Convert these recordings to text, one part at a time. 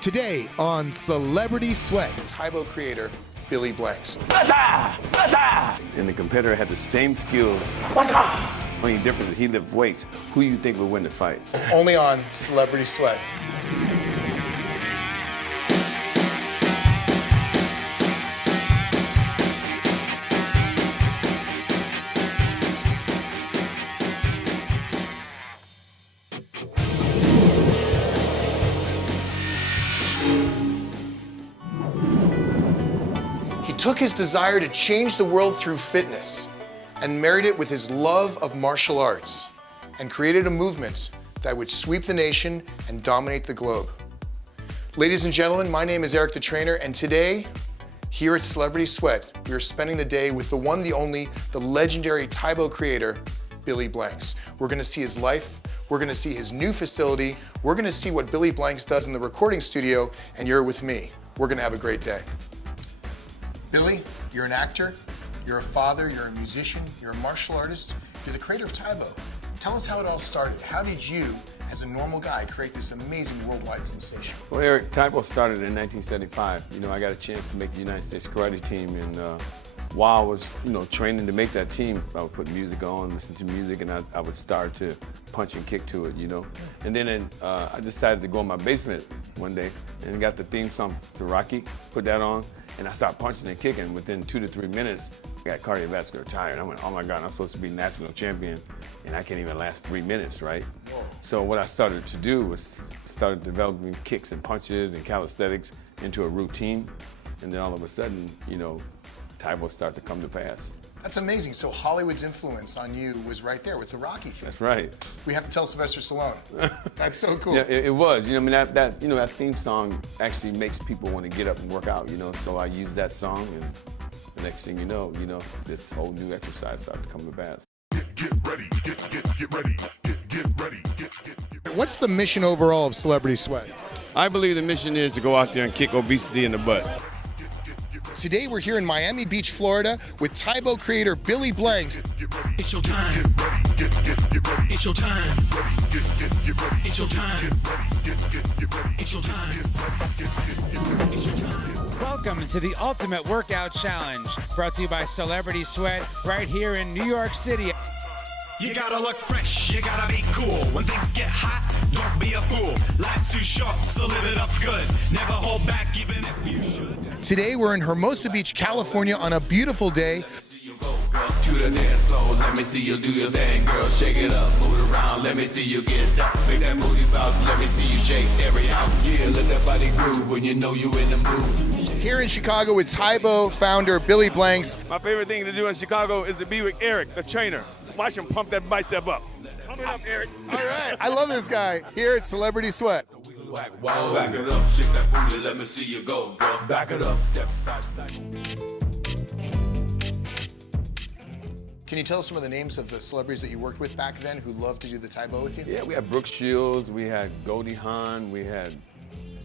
Today on Celebrity Sweat, Tae Bo creator Billy Blanks. And the competitor had the same skills. Only difference is he lifted weights. Who you think will win the fight? Only on Celebrity Sweat. He took his desire to change the world through fitness and married it with his love of martial arts and created a movement that would sweep the nation and dominate the globe. Ladies and gentlemen, my name is Eric the Trainer, and today, here at Celebrity Sweat, we are spending the day with the one, the only, the legendary Tae Bo creator, Billy Blanks. We're gonna see his life, we're gonna see his new facility, we're gonna see what Billy Blanks does in the recording studio, and you're with me. We're gonna have a great day. Billy, you're an actor, you're a father, you're a musician, you're a martial artist, you're the creator of Tae Bo. Tell us how it all started. How did you, as a normal guy, create this amazing worldwide sensation? Well, Eric, Tae Bo started in 1975. I got a chance to make the United States karate team, and while I was, training to make that team, I would put music on, listen to music, and I would start to punch and kick to it, And then I decided to go in my basement one day and got the theme song to Rocky, put that on, and I started punching and kicking. Within 2 to 3 minutes, I got cardiovascular tired. I went, oh my God, I'm supposed to be national champion, and I can't even last 3 minutes, right? Whoa. So what I started to do was started developing kicks and punches and calisthenics into a routine, and then all of a sudden, Tae Bo started to come to pass. That's amazing. So Hollywood's influence on you was right there with the Rocky thing. That's right. We have to tell Sylvester Stallone. That's so cool. Yeah, it was. That theme song actually makes people want to get up and work out. So I used that song, and the next thing you know, this whole new exercise started to come to pass. Get ready, get ready, get ready. What's the mission overall of Celebrity Sweat? I believe the mission is to go out there and kick obesity in the butt. Today we're here in Miami Beach, Florida with Tae Bo creator Billy Blanks. It's your time. It's your time. It's your time. It's your time. Welcome to the Ultimate Workout Challenge, brought to you by Celebrity Sweat, right here in New York City. You gotta look fresh, you gotta be cool. When things get hot, don't be a fool. Life's too short, so live it up good. Never hold back, even if you should. Today we're in Hermosa Beach, California on a beautiful day. To the dance floor, let me see you do your thing, girl. Shake it up, move it around, let me see you get up. Make that booty bounce, let me see you shake every ounce. Yeah, let that body groove when you know you in the mood. Here in Chicago with Tae Bo founder Billy Blanks. My favorite thing to do in Chicago is to be with Eric, the trainer. Watch him pump that bicep up. Pump it up, Eric. All right, I love this guy. Here at Celebrity Sweat. Whoa. Back it up, shake that booty, let me see you go, girl. Back it up, step side, side. Can you tell us some of the names of the celebrities that you worked with back then who loved to do the Tae Bo with you? Yeah, we had Brooke Shields, we had Goldie Hawn, we had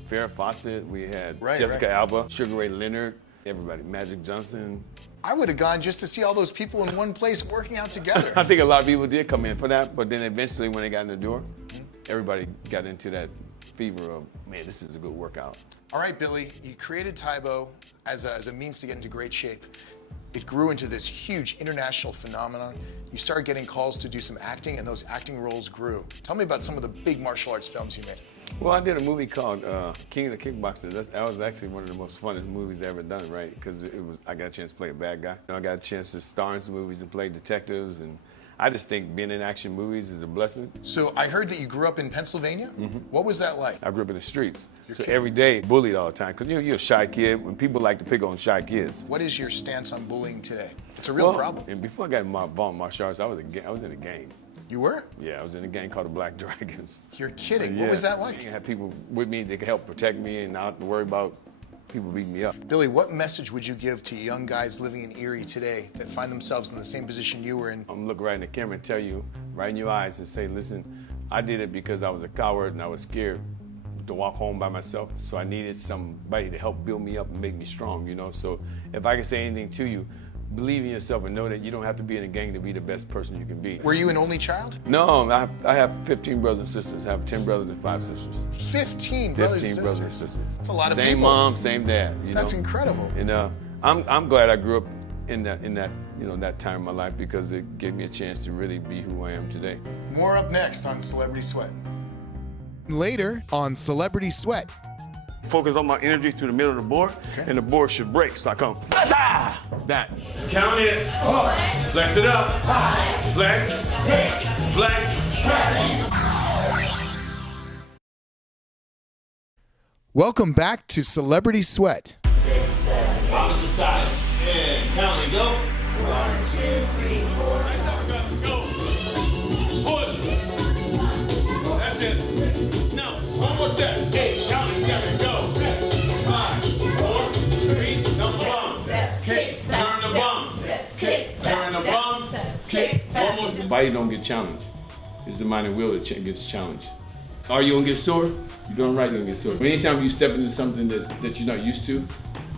Farrah Fawcett, we had Jessica Alba, Sugar Ray Leonard, everybody, Magic Johnson. I would have gone just to see all those people in one place working out together. I think a lot of people did come in for that, but then eventually when they got in the door, everybody got into that fever of, man, this is a good workout. All right, Billy, you created Tae Bo as a means to get into great shape. It grew into this huge international phenomenon. You started getting calls to do some acting, and those acting roles grew. Tell me about some of the big martial arts films you made. Well, I did a movie called King of the Kickboxers. That was actually one of the most funnest movies I ever done, right? Because I got a chance to play a bad guy. I got a chance to star in some movies and play detectives, and I just think being in action movies is a blessing. So I heard that you grew up in Pennsylvania. What was that like? I grew up in the streets. You're so kidding. Every day, bullied all the time. Because you're a shy kid. When people like to pick on shy kids. What is your stance on bullying today? It's a real problem. And before I got involved in martial arts, I was in a gang. You were? Yeah, I was in a gang called the Black Dragons. You're kidding. Yeah. What was that like? I had people with me that could help protect me and not have to worry about people beating me up. Billy, what message would you give to young guys living in Erie today that find themselves in the same position you were in? I'm gonna look right in the camera and tell you, right in your eyes, and say, listen, I did it because I was a coward and I was scared to walk home by myself. So I needed somebody to help build me up and make me strong, So if I can say anything to you, believe in yourself and know that you don't have to be in a gang to be the best person you can be. Were you an only child? No, I have 15 brothers and sisters. I have 10 brothers and 5 sisters. 15 brothers 15 and brothers and sisters. sisters. That's a lot of Same people. mom, same dad. That's incredible. And I'm glad I grew up in that that time of my life because it gave me a chance to really be who I am today. More up next on Celebrity Sweat. Later on Celebrity Sweat. Focus on my energy to the middle of the board, and the board should break. So I come, That. Count it. Flex it up. Flex. Flex. Welcome back to Celebrity Sweat. Opposite side. And count and go. 1, 2, 3, 4. Go. Push. That's it. Now, one more step. 8, count and 7, go. 5, 4, 3, number bum. Kick, turn the bum. Kick, turn the bum. Kick, one more step. The body don't get challenged. It's the mind and will that gets challenged. Are you gonna get sore? You're doing right, you're gonna get sore. Anytime you step into something that you're not used to,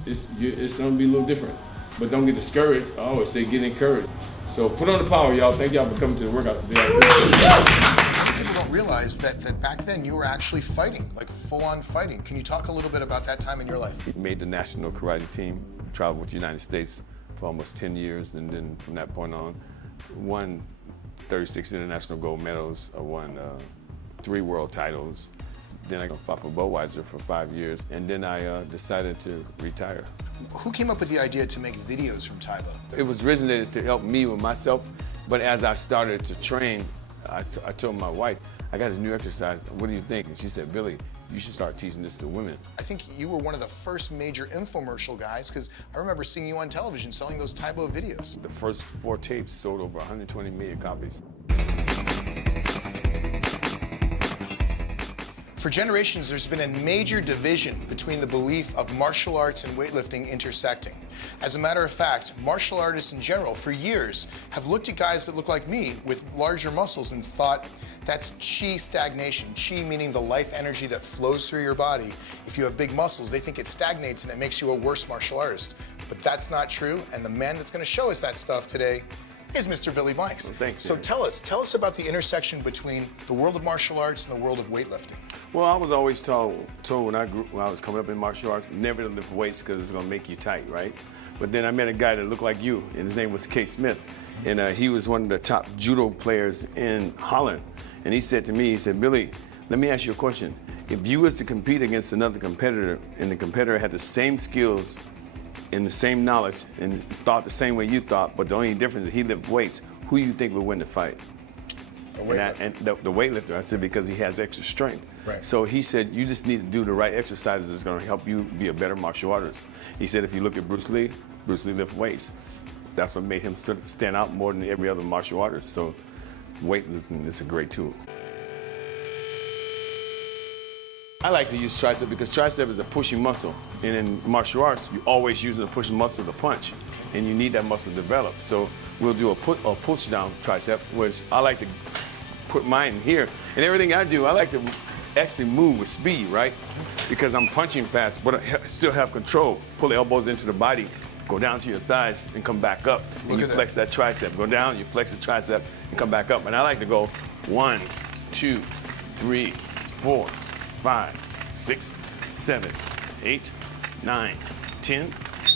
it's gonna be a little different. But don't get discouraged. I always say get encouraged. So put on the power, y'all. Thank y'all for coming to the workout today. People don't realize that back then you were actually fighting, like full-on fighting. Can you talk a little bit about that time in your life? Made the national karate team, traveled with the United States for almost 10 years, and then from that point on, won 36 international gold medals, won 3 world titles. Then I fought for Budweiser for 5 years, and then I decided to retire. Who came up with the idea to make videos from Tae Bo? It was originated to help me with myself, but as I started to train, I told my wife, I got this new exercise, what do you think? And she said, Billy, you should start teaching this to women. I think you were one of the first major infomercial guys, because I remember seeing you on television selling those Tae Bo videos. The first 4 tapes sold over 120 million copies. For generations, there's been a major division between the belief of martial arts and weightlifting intersecting. As a matter of fact, martial artists in general, for years, have looked at guys that look like me with larger muscles and thought that's chi stagnation. Chi meaning the life energy that flows through your body. If you have big muscles, they think it stagnates and it makes you a worse martial artist. But that's not true, and the man that's going to show us that stuff today is Mr. Billy Blanks. Well, thanks, so man. tell us about the intersection between the world of martial arts and the world of weightlifting. Well, I was always told when I was coming up in martial arts, never to lift weights because it's gonna make you tight, right? But then I met a guy that looked like you, and his name was K. Smith, and he was one of the top judo players in Holland. And he said to me, he said, Billy, let me ask you a question. If you was to compete against another competitor, and the competitor had the same skills and the same knowledge and thought the same way you thought, but the only difference is he lifted weights, who do you think would win the fight? The weightlifter. And the weightlifter, I said, because he has extra strength. Right. So he said, you just need to do the right exercises that's gonna help you be a better martial artist. He said, if you look at Bruce Lee lift weights. That's what made him stand out more than every other martial artist. So weightlifting is a great tool. I like to use tricep because tricep is a pushing muscle. And in martial arts, you're always using a pushing muscle to punch. And you need that muscle to develop. So we'll do a push down tricep, which I like to put mine in here. And everything I do, I like to actually move with speed, right? Because I'm punching fast, but I still have control. Pull the elbows into the body, go down to your thighs and come back up. And you flex that tricep. Go down, you flex the tricep and come back up. And I like to go 1, 2, 3, 4, 5, 6, 7, 8, 9, 10,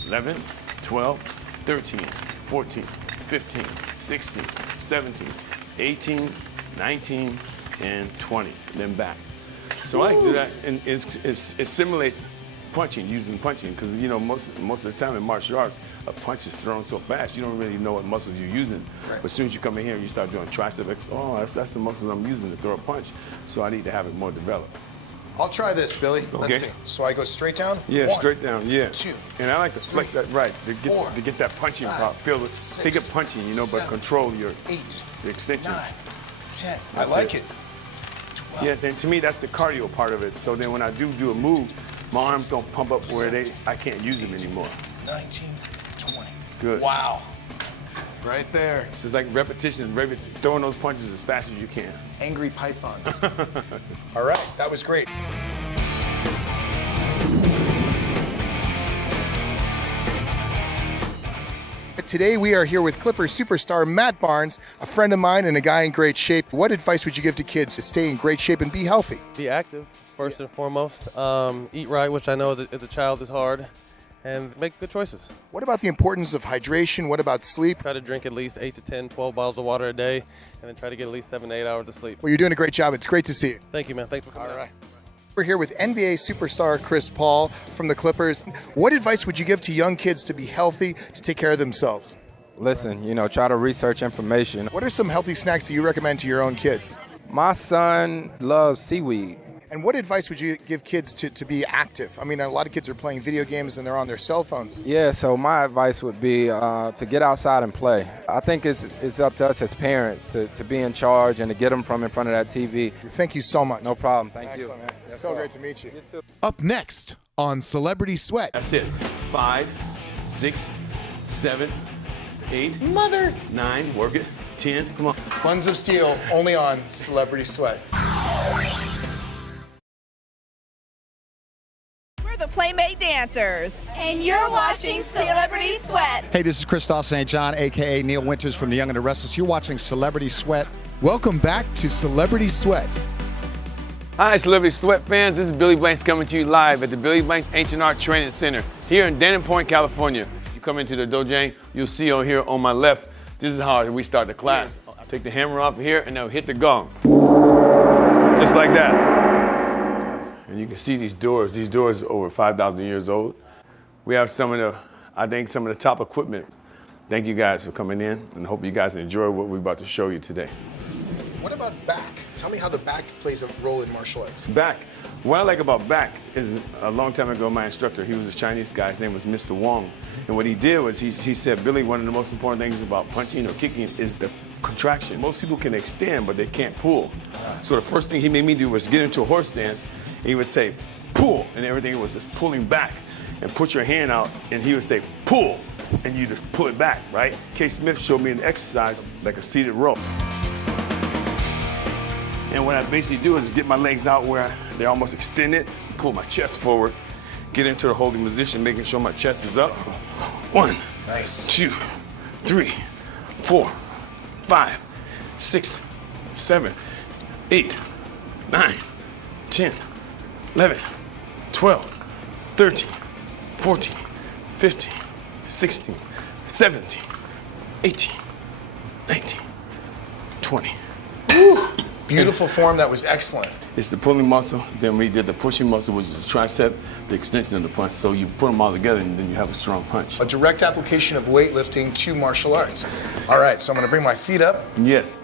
11, 12, 13, 14, 15, 16, 17, 18, 19, and 20, then back. So I like to do that, and it simulates punching, using punching, because you know most of the time in martial arts, a punch is thrown so fast you don't really know what muscles you're using. Right. But as soon as you come in here and you start doing tricep, oh, that's the muscles I'm using to throw a punch. So I need to have it more developed. I'll try this, Billy. Okay. Let's see. So I go straight down? Yeah, 1, straight down, yeah. 2, and I like to flex 3, that right, to get that punching 5, power. Feel it, 6, think of punching, you know, 7, but control your 8, extension. 9, 10. I That's like it. it. 12. Yeah, and to me, that's the cardio part of it. So then when I do a move, my arms don't pump up where I can't use them anymore. 19, 20. Good. Wow. Right there. It's just like repetition, throwing those punches as fast as you can. Angry pythons. All right, that was great. Today we are here with Clippers superstar Matt Barnes, a friend of mine and a guy in great shape. What advice would you give to kids to stay in great shape and be healthy? Be active, first and foremost. Eat right, which I know as a child is hard, and make good choices. What about the importance of hydration? What about sleep? Try to drink at least 8 to 10, 12 bottles of water a day, and then try to get at least 7 to 8 hours of sleep. Well, you're doing a great job. It's great to see you. Thank you, man. Thanks for coming. All right. We're here with NBA superstar Chris Paul from the Clippers. What advice would you give to young kids to be healthy, to take care of themselves? Listen, try to research information. What are some healthy snacks that you recommend to your own kids? My son loves seaweed. And what advice would you give kids to be active? I mean, a lot of kids are playing video games and they're on their cell phones. Yeah, so my advice would be to get outside and play. I think it's up to us as parents to be in charge and to get them from in front of that TV. Thank you so much. No problem. Thank Excellent, you. Man. It's so great to meet you. You too. Up next on Celebrity Sweat. That's it. 5, 6, 7, 8, Mother! 9, work it. 10, come on. Buns of Steel, only on Celebrity Sweat. We're the Playmate Dancers. And you're watching Celebrity Sweat. Hey, this is Christoph St. John, a.k.a. Neil Winters from The Young and the Restless. You're watching Celebrity Sweat. Welcome back to Celebrity Sweat. Hi, Celebrity Sweat fans. This is Billy Blanks coming to you live at the Billy Blanks Ancient Art Training Center here in Denham Point, California. You come into the dojang, you'll see on here on my left, this is how we start the class. I take the hammer off here and I'll hit the gong. Just like that. And you can see these doors. These doors are over 5,000 years old. We have some of the top equipment. Thank you guys for coming in and hope you guys enjoy what we're about to show you today. What about back? Tell me how the back plays a role in martial arts. Back. What I like about back is a long time ago, my instructor, he was a Chinese guy, his name was Mr. Wong. And what he did was he said, Billy, one of the most important things about punching or kicking is the contraction. Most people can extend, but they can't pull. So the first thing he made me do was get into a horse stance, and he would say, pull, and everything was just pulling back. And put your hand out, and he would say, pull, and you just pull it back, right? K. Smith showed me an exercise like a seated row. And what I basically do is get my legs out where they're almost extended, pull my chest forward, get into the holding position, making sure my chest is up. 1, Nice. 2, 3, 4, 5, 6, 7, 8, 9, 10, 11, 12, 13, 14, 15, 16, 17, 18, 19, 20. Woo! Beautiful form, that was excellent. It's the pulling muscle, then we did the pushing muscle, which is the tricep, the extension of the punch. So you put them all together and then you have a strong punch. A direct application of weightlifting to martial arts. All right, so I'm gonna bring my feet up. Yes.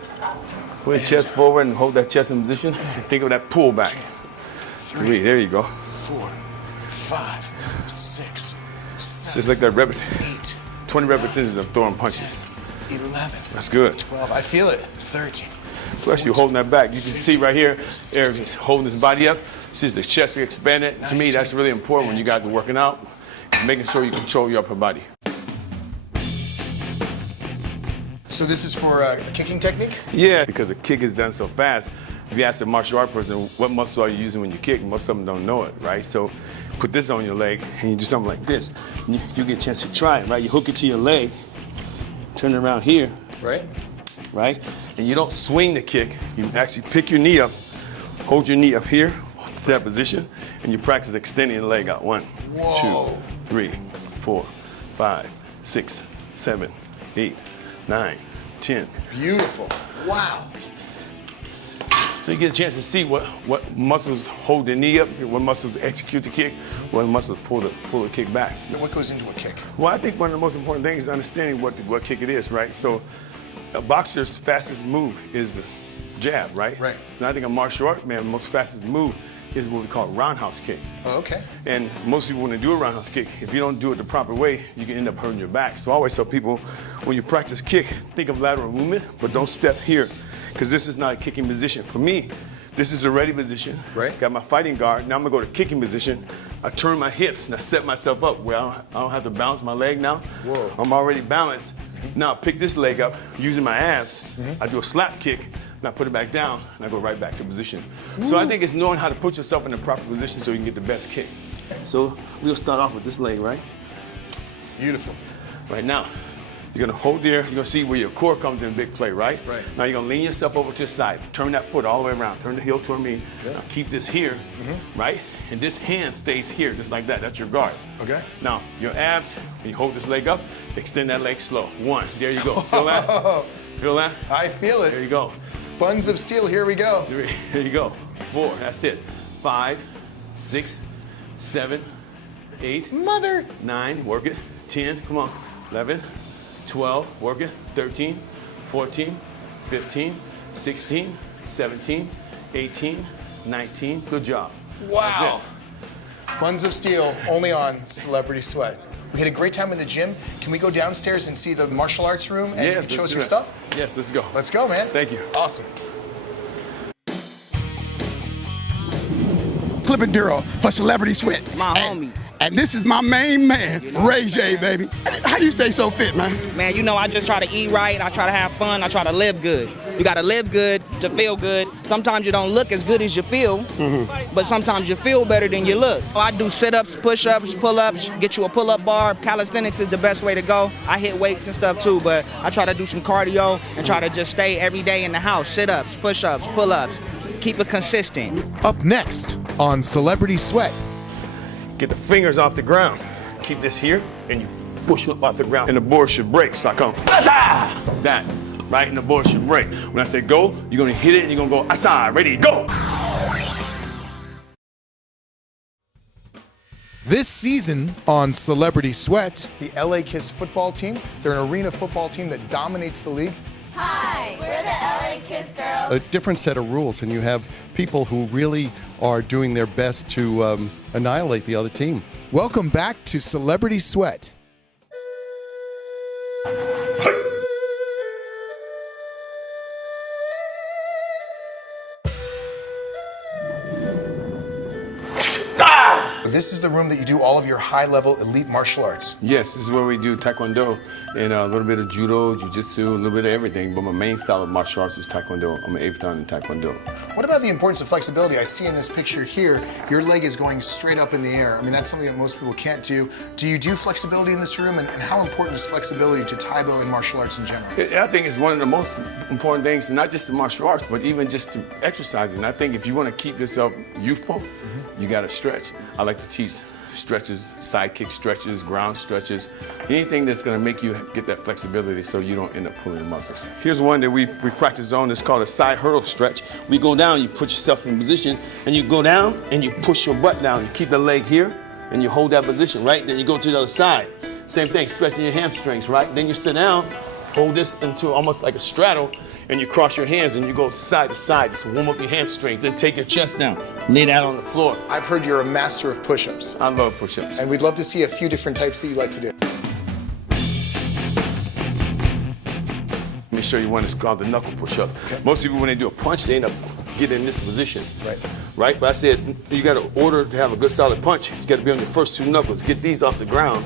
Put your chest forward and hold that chest in position. And think of that pull back. 3, there you go. 4, 5, 6, 7, Just like that 8, 20 repetitions of throwing punches. 11, That's good. 12, I feel it, 13. Plus you're holding that back. You can see right here, Eric's holding his body up. See the chest expanded. To me, that's really important when you guys are working out. Making sure you control your upper body. So this is for a kicking technique? Yeah, because the kick is done so fast. If you ask a martial art person, what muscle are you using when you kick? Most of them don't know it, right? So put this on your leg and you do something like this. You get a chance to try it, right? You hook it to your leg, turn it around here. Right. Right? And you don't swing the kick. You actually pick your knee up, hold your knee up here, to that position, and you practice extending the leg out. 1, Whoa. 2, 3, 4, 5, 6, 7, 8, 9, 10. Beautiful. Wow. So you get a chance to see what muscles hold the knee up, what muscles execute the kick, what muscles pull the kick back. What goes into a kick? Well, I think one of the most important things is understanding what kick it is, right? So a boxer's fastest move is jab, right? Right. And I think a martial art man, most fastest move is what we call a roundhouse kick. Oh, okay. And most people, when they do a roundhouse kick, if you don't do it the proper way, you can end up hurting your back. So I always tell people, when you practice kick, think of lateral movement, but don't step here, because this is not a kicking position. For me, this is a ready position. Right. Got my fighting guard. Now I'm gonna go to kicking position. I turn my hips and I set myself up where I don't have to balance my leg now. Whoa. I'm already balanced. Now I pick this leg up using my abs. I do a slap kick, and I put it back down, and I go right back to position. So I think it's knowing how to put yourself in the proper position so you can get the best kick. So we'll start off with this leg, right? Beautiful. Right now, You're gonna hold there. You're gonna see where your core comes in big play, right? Right. Now you're gonna lean yourself over to the side. Turn that foot all the way around. Turn the heel toward me. Okay. Now keep this here, right? And this hand stays here, just like that. That's your guard. Okay. Now, your abs, when you hold this leg up, extend that leg slow. 1, there you go. Feel that? Feel that? I feel it. There you go. Buns of steel, here we go. 3, there you go. 4, that's it. 5, 6, 7, 8. Mother. 9, work it. 10, come on. 11, 12, work it. 13, 14, 15, 16, 17, 18, 19. Good job. Wow. Buns of Steel, only on Celebrity Sweat. We had a great time in the gym. Can we go downstairs and see the martial arts room and you can show us your stuff? Yes, let's go. Let's go, man. Thank you. Awesome. Clipping Duro for Celebrity Sweat. My homie. And this is my main man, Ray J, baby. How do you stay so fit, man? Man, you know, I just try to eat right, I try to have fun, I try to live good. You gotta live good to feel good. Sometimes you don't look as good as you feel, but sometimes you feel better than you look. I do sit-ups, push-ups, pull-ups, get you a pull-up bar. Calisthenics is the best way to go. I hit weights and stuff too, but I try to do some cardio and try to just stay every day in the house. Sit-ups, push-ups, pull-ups. Keep it consistent. Up next on Celebrity Sweat. Get the fingers off the ground. Keep this here, and you push up off the ground. And the board should break, so I come, that, right? And the board should break. When I say go, you're gonna hit it, and you're gonna go, asa, ready, go! This season on Celebrity Sweat, the LA Kiss football team, they're an arena football team that dominates the league. Hi, we're the LA Kiss Girls. A different set of rules, and you have people who really are doing their best to annihilate the other team. Welcome back to Celebrity Sweat. This is the room that you do all of your high-level elite martial arts. Yes, this is where we do Taekwondo and a little bit of Judo, Jiu-Jitsu, a little bit of everything. But my main style of martial arts is Taekwondo. I'm an 8th dan in Taekwondo. What about the importance of flexibility? I see in this picture here, your leg is going straight up in the air. I mean, that's something that most people can't do. Do you do flexibility in this room? And how important is flexibility to Tae Bo and martial arts in general? I think it's one of the most important things, not just the martial arts, but even just to exercising. I think if you want to keep yourself youthful, you got to stretch. I like to teach stretches, side kick stretches, ground stretches, anything that's going to make you get that flexibility so you don't end up pulling the muscles. Here's one that we practice on. It's called a side hurdle stretch. We go down, you put yourself in position, and you go down and you push your butt down. You keep the leg here and you hold that position, right? Then you go to the other side. Same thing, stretching your hamstrings, right? Then you sit down, hold this into almost like a straddle, and you cross your hands and you go side to side. Just warm up your hamstrings, then take your chest down. Lay that on the floor. I've heard you're a master of push-ups. I love push-ups. And we'd love to see a few different types that you like to do. Let me show you one that's called the knuckle push-up. Okay. Most people, when they do a punch, they end up getting in this position. Right? But I said, you got to order to have a good solid punch. You got to be on your first 2 knuckles. Get these off the ground.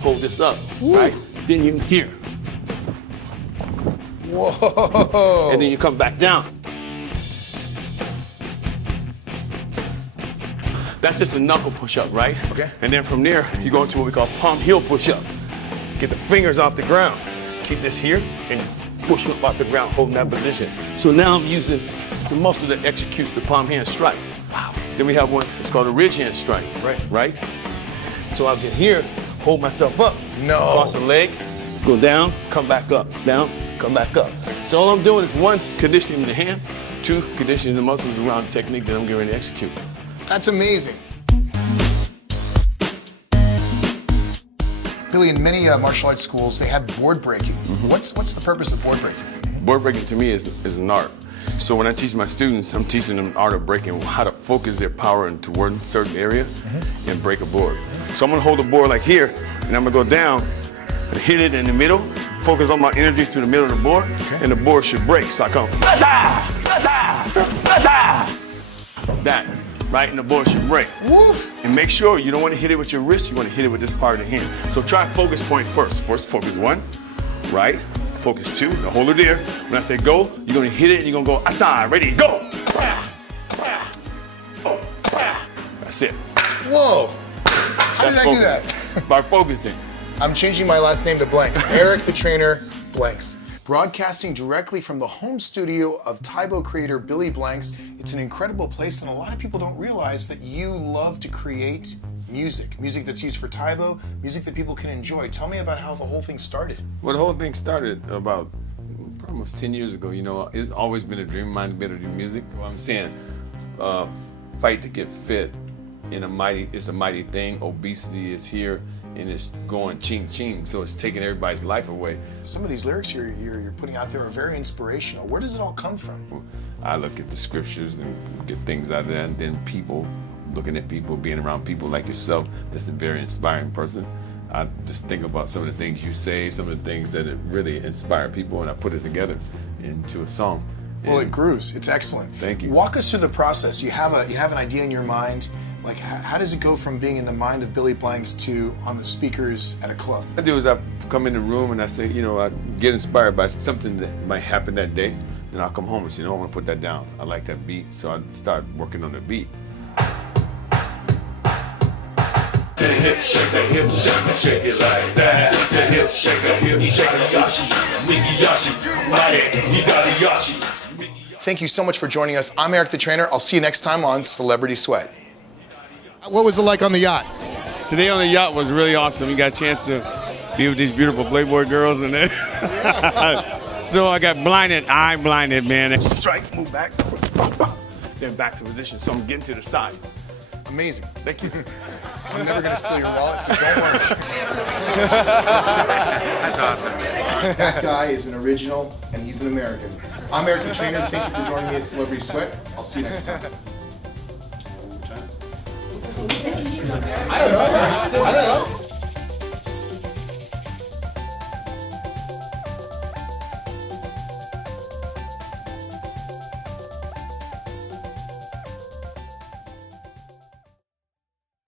Hold this up, right? Then you here. Whoa! And then you come back down. That's just a knuckle push-up, right? Okay. And then from there, you go into what we call palm heel push-up. Get the fingers off the ground. Keep this here and push up off the ground, holding that position. So now I'm using the muscle that executes the palm hand strike. Wow. Then we have one, it's called a ridge hand strike. Right? So I'll get here, hold myself up. No. Cross the leg, go down, come back up, down, come back up. So all I'm doing is 1, conditioning the hand, 2, conditioning the muscles around the technique that I'm getting ready to execute. That's amazing. Billy, in many martial arts schools, they have board breaking. What's the purpose of board breaking? Board breaking to me is an art. So when I teach my students, I'm teaching them the art of breaking, how to focus their power into one certain area and break a board. So I'm gonna hold the board like here, and I'm gonna go down and hit it in the middle, focus on my energy to the middle of the board, and the board should break. So I come, that, right? And the board should break. Woof. And make sure you don't want to hit it with your wrist, you want to hit it with this part of the hand. So try focus point first. First focus 1, right? Focus 2, now hold it there. When I say go, you're gonna hit it and you're gonna go, asa, ready, go! That's it. Whoa! How did I do that? By focusing. I'm changing my last name to Blanks. Eric the Trainer Blanks. Broadcasting directly from the home studio of Tae Bo creator Billy Blanks. It's an incredible place, and a lot of people don't realize that you love to create music that's used for Tae Bo, music that people can enjoy. Tell me about how the whole thing started. Well, the whole thing started about almost 10 years ago. You know, it's always been a dream of mine to be able to do music. Well, I'm saying, fight to get fit it's a mighty thing. Obesity is here and it's going ching ching, so it's taking everybody's life away. Some of these lyrics you're putting out there are very inspirational. Where does it all come from? I look at the scriptures and get things out of that, and then people, looking at people, being around people like yourself, that's a very inspiring person. I just think about some of the things you say, some of the things that really inspire people, and I put it together into a song. Well, it grooves. It's excellent. Thank you. Walk us through the process. You have an idea in your mind. Like, how does it go from being in the mind of Billy Blanks to on the speakers at a club? What I do is I come in the room and I say, you know, I get inspired by something that might happen that day. Then I'll come home and say, no, I want to put that down. I like that beat, so I start working on the beat. The hip shaker, shake it like that. The hip shaker, yashi, Miki yashi, mighty, you got a yashi. Thank you so much for joining us. I'm Eric the Trainer. I'll see you next time on Celebrity Sweat. What was it like on the yacht? Today on the yacht was really awesome. We got a chance to be with these beautiful Playboy girls and then so I got blinded, eye blinded, man. Strike, move back, then back to position. So I'm getting to the side. Amazing. Thank you. I'm never gonna steal your wallet, so don't worry. That's awesome. That guy is an original, and he's an American. I'm Eric the Trainer. Thank you for joining me at Celebrity Sweat. I'll see you next time. I don't know.